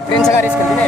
ट्रेनचा का रेस खेळते ना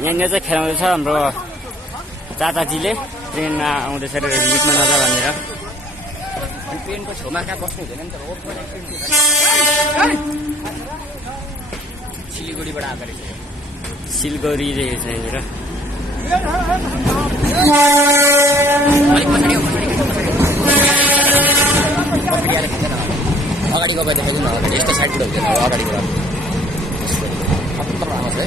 यहाँनिर चाहिँ खेलाउँदैछ हाम्रो चाचाजीले ट्रेनमा आउँदैछ र लिकमा नजा भनेर। अनि ट्रेनको छेउमा कहाँ बस्नु हुँदैन नि त, सिलगढीबाट आएको रहेछ, सिलगढी रहेछ यहाँनिर। अगाडिको गएर देखाइदिनु न, अगाडि यस्तो साइडबाट हुँदैन, अगाडिबाट खतरा आवाज है।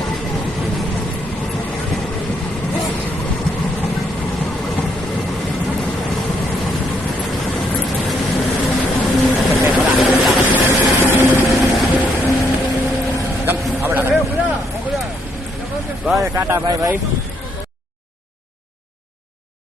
गयो, टाटा बाई बाई।